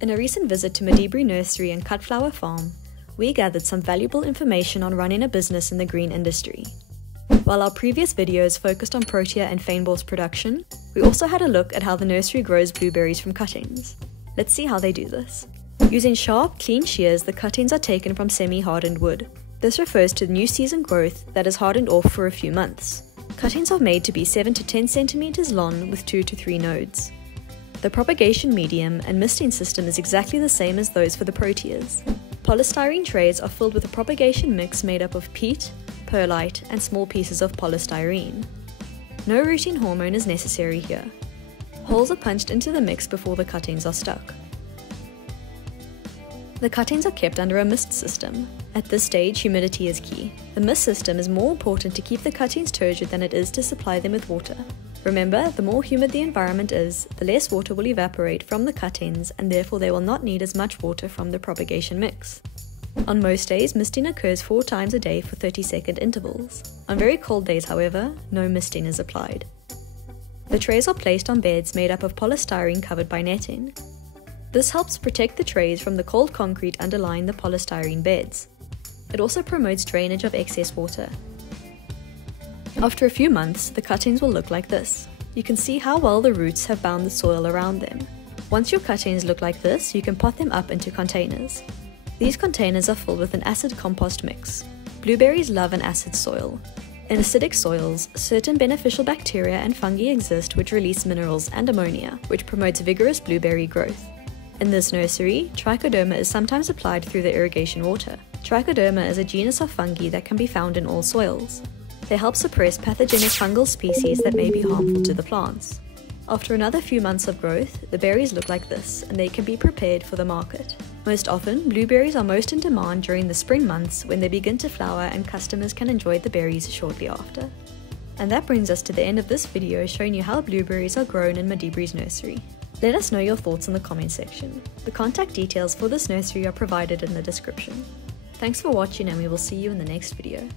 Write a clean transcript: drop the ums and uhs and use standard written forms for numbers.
In a recent visit to Blueberry Nursery and Cut Flower Farm, we gathered some valuable information on running a business in the green industry. While our previous videos focused on protea and fynbos production, we also had a look at how the nursery grows blueberries from cuttings. Let's see how they do this. Using sharp, clean shears, the cuttings are taken from semi-hardened wood. This refers to the new season growth that is hardened off for a few months. Cuttings are made to be 7 to 10 centimeters long with 2 to 3 nodes. The propagation medium and misting system is exactly the same as those for the proteas. Polystyrene trays are filled with a propagation mix made up of peat, perlite, and small pieces of polystyrene. No rooting hormone is necessary here. Holes are punched into the mix before the cuttings are stuck. The cuttings are kept under a mist system. At this stage, humidity is key. The mist system is more important to keep the cuttings turgid than it is to supply them with water. Remember, the more humid the environment is, the less water will evaporate from the cuttings, and therefore they will not need as much water from the propagation mix. On most days, misting occurs 4 times a day for 30-second intervals. On very cold days, however, no misting is applied. The trays are placed on beds made up of polystyrene covered by netting. This helps protect the trays from the cold concrete underlying the polystyrene beds. It also promotes drainage of excess water. After a few months, the cuttings will look like this. You can see how well the roots have bound the soil around them. Once your cuttings look like this, you can pot them up into containers. These containers are filled with an acid compost mix. Blueberries love an acid soil. In acidic soils, certain beneficial bacteria and fungi exist which release minerals and ammonia, which promotes vigorous blueberry growth. In this nursery, trichoderma is sometimes applied through the irrigation water. Trichoderma is a genus of fungi that can be found in all soils. They help suppress pathogenic fungal species that may be harmful to the plants. After another few months of growth, the berries look like this, and they can be prepared for the market. Most often, blueberries are most in demand during the spring months when they begin to flower and customers can enjoy the berries shortly after. And that brings us to the end of this video showing you how blueberries are grown in Blueberries Nursery. Let us know your thoughts in the comment section. The contact details for this nursery are provided in the description. Thanks for watching, and we will see you in the next video.